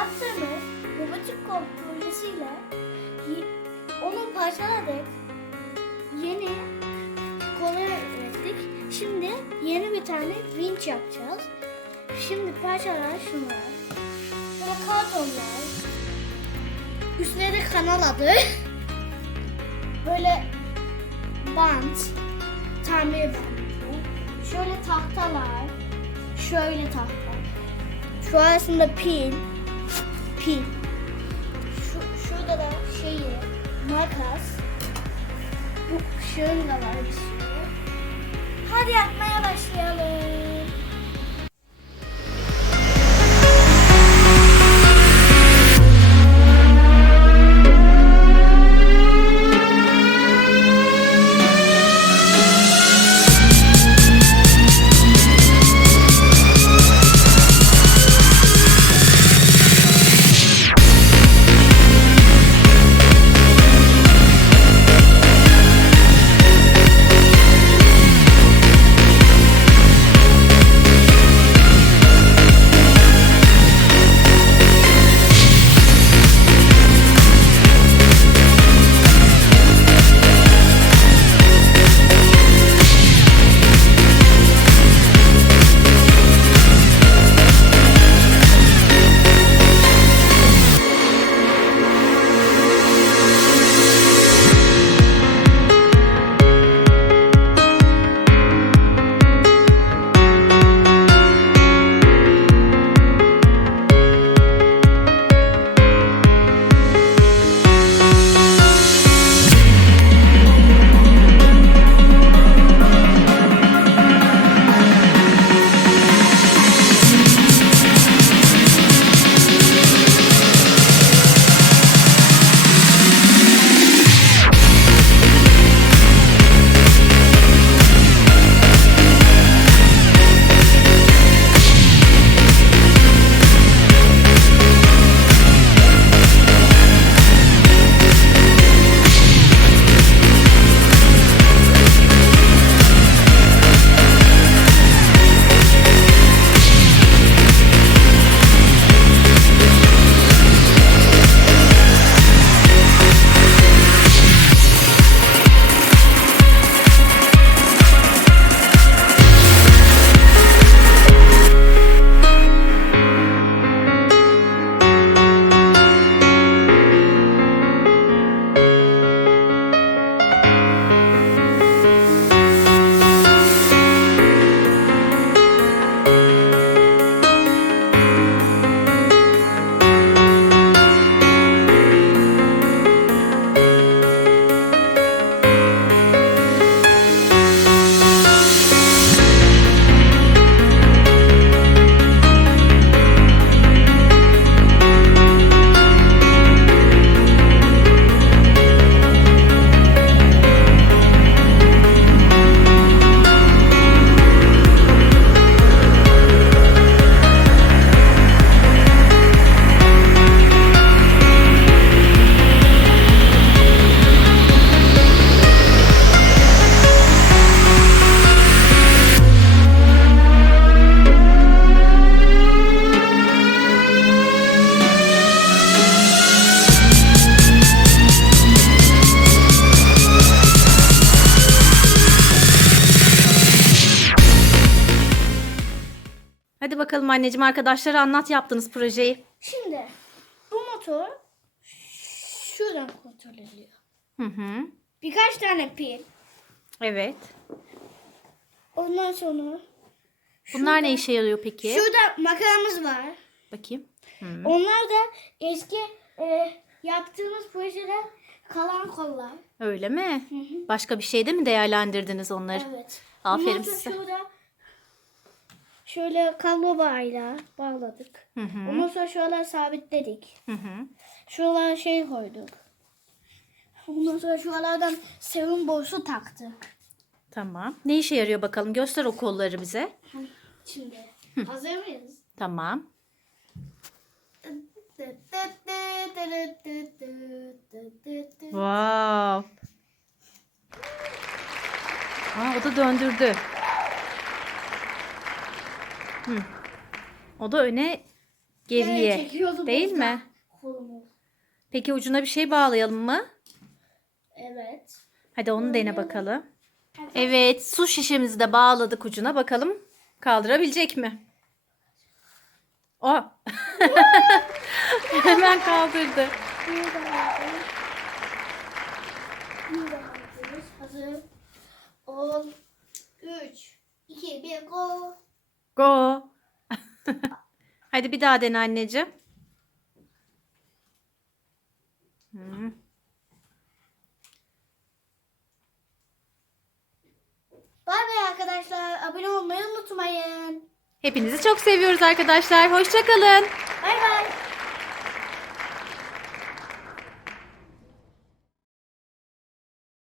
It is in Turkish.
yaptığımız robotik kol projesiyle onu parçaladık. Yeni kola ürettik. Şimdi yeni bir tane vinç yapacağız. Şimdi parçalar şunlar. Böyle kartonlar. Üstüne de kanal adı. Böyle bant. Tamir bandı. Şöyle tahtalar. Şöyle tahta. Şu arasında pil. Pil. Şu, şurada da şeyi, makas. Bu şırınga var bir sürü. Hadi yapmaya başlayalım. Hadi bakalım anneciğim arkadaşlara anlat yaptığınız projeyi. Şimdi bu motor şuradan kontrol ediliyor. Hı hı. Birkaç tane pil. Evet. Ondan sonra Bunlar ne işe yarıyor peki? şurada makaramız var. Bakayım. Hı. Onlar da eski e, yaptığımız projede kalan kollar. Öyle mi? Başka bir şeyde mi değerlendirdiniz onları? Evet. Aferin size. Şurada şöyle kablo bağıyla bağladık. Hı hı. Ondan sonra şuraları sabitledik. Hı hı. Şuralara şey koyduk. Ondan sonra şuralardan serum borusu taktık. Tamam. Ne işe yarıyor bakalım? Göster o kolları bize. Şimdi hazır mıyız? Tamam. Wow. Aa, o da döndürdü. Hı. O da öne Geriye. Evet, çekiyordum Değil mi? Kolumu. Peki ucuna bir şey bağlayalım mı? Evet. Hadi onu dene bakalım. Evet su şişemizi de bağladık ucuna. Bakalım kaldırabilecek mi? O. Hemen kaldırdı. Hazır. 10, 3, 2, 1, go. Go. Hadi bir daha dene anneciğim. Hmm. Bay bay arkadaşlar. Abone olmayı unutmayın. Hepinizi çok seviyoruz arkadaşlar. Hoşçakalın. Bay bay.